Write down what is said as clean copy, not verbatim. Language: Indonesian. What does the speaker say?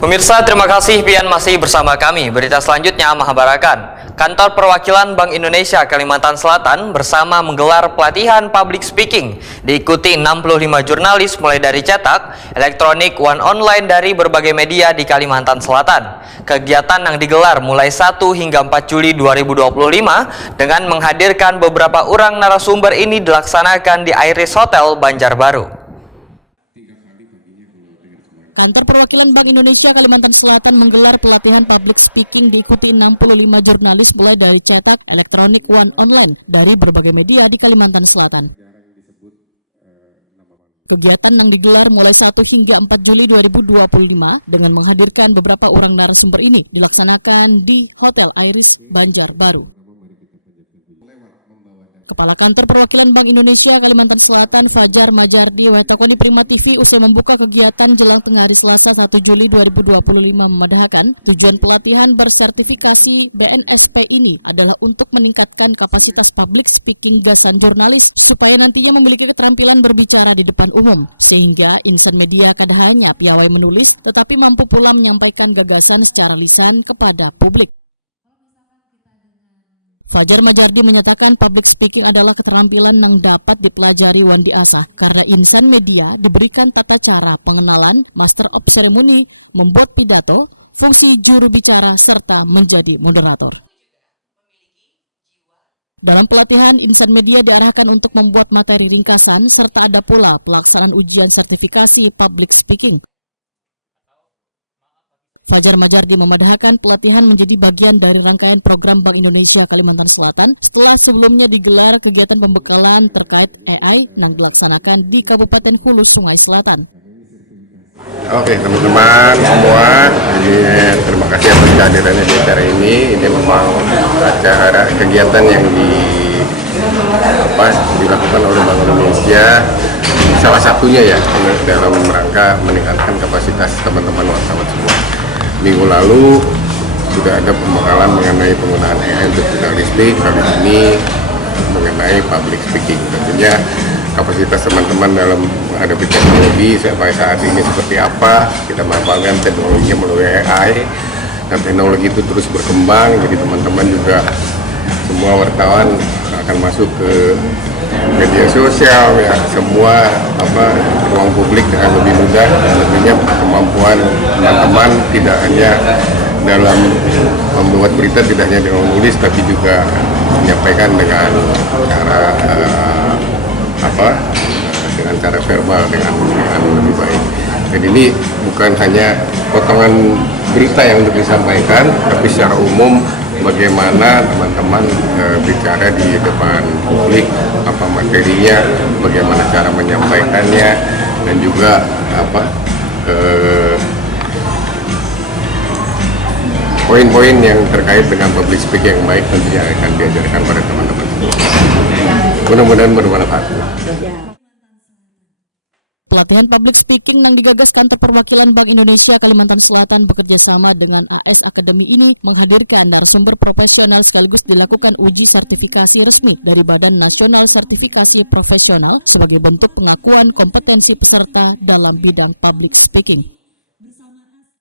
Pemirsa, terima kasih Pian masih bersama kami. Berita selanjutnya Mahabarakan. Kantor Perwakilan Bank Indonesia Kalimantan Selatan bersama menggelar pelatihan public speaking. Diikuti 65 jurnalis mulai dari cetak, elektronik, online dari berbagai media di Kalimantan Selatan. Kegiatan yang digelar mulai 1 hingga 4 Juli 2025 dengan menghadirkan beberapa orang narasumber ini dilaksanakan di Iris Hotel Banjarbaru. Kantor Perwakilan Bank Indonesia Kalimantan Selatan menggelar pelatihan public speaking diikuti 65 jurnalis mulai dari cetak, elektronik, online dari berbagai media di Kalimantan Selatan. Kegiatan yang digelar mulai 1 hingga 4 Juli 2025 dengan menghadirkan beberapa orang narasumber ini dilaksanakan di Hotel Iris Banjarbaru. Kepala Kantor Perwakilan Bank Indonesia Kalimantan Selatan Fajar Majardi Wetakoni Prima TV usai membuka kegiatan jelang tengah hari Selasa 1 Juli 2025 memandahkan tujuan pelatihan bersertifikasi BNSP ini adalah untuk meningkatkan kapasitas public speaking gasan jurnalis supaya nantinya memiliki keterampilan berbicara di depan umum sehingga insan media kada hanya piawai menulis tetapi mampu pula menyampaikan gagasan secara lisan kepada publik. Fajar Majardi menyatakan public speaking adalah keterampilan yang dapat dipelajari wan diasah karena insan media diberikan tata cara pengenalan, master of ceremony, membuat pidato, fungsi juru bicara, serta menjadi moderator. Dalam pelatihan, insan media diarahkan untuk membuat materi ringkasan serta ada pula pelaksanaan ujian sertifikasi public speaking. Fajar Majardi memadahkan pelatihan menjadi bagian dari rangkaian program Bank Indonesia Kalimantan Selatan setelah sebelumnya digelar kegiatan pembekalan terkait AI yang dilaksanakan di Kabupaten Hulu Sungai Selatan. Oke teman-teman semua, terima kasih atas kehadirannya di acara ini. Ini memang acara kegiatan yang dilakukan oleh Bank Indonesia, salah satunya ya dalam rangka meningkatkan kapasitas teman-teman wartawan semua. Minggu lalu sudah ada pembekalan mengenai penggunaan AI untuk jurnalistik, kali ini mengenai public speaking. Tentunya kapasitas teman-teman dalam menghadapi teknologi sampai saat ini seperti apa, kita manfaatkan teknologinya melalui AI, dan teknologi itu terus berkembang, jadi teman-teman juga semua wartawan akan masuk ke media sosial ya, semua ruang publik dengan lebih mudah, dan tentunya kemampuan teman-teman tidak hanya dalam membuat berita, tidak hanya dengan menulis, tapi juga menyampaikan dengan cara dengan cara verbal dengan lebih baik. Jadi ini bukan hanya potongan berita yang untuk disampaikan, tapi secara umum bagaimana teman-teman bicara di depan publik, apa materinya, bagaimana cara menyampaikannya, dan juga poin-poin yang terkait dengan public speaking yang baik tentunya akan diajarkan pada teman-teman. Mudah-mudahan bermanfaat. Pelatihan public speaking yang digagas Kantor Perwakilan Bank Indonesia Kalimantan Selatan bekerjasama dengan AS Academy ini menghadirkan narasumber profesional sekaligus dilakukan uji sertifikasi resmi dari Badan Nasional Sertifikasi Profesional sebagai bentuk pengakuan kompetensi peserta dalam bidang public speaking.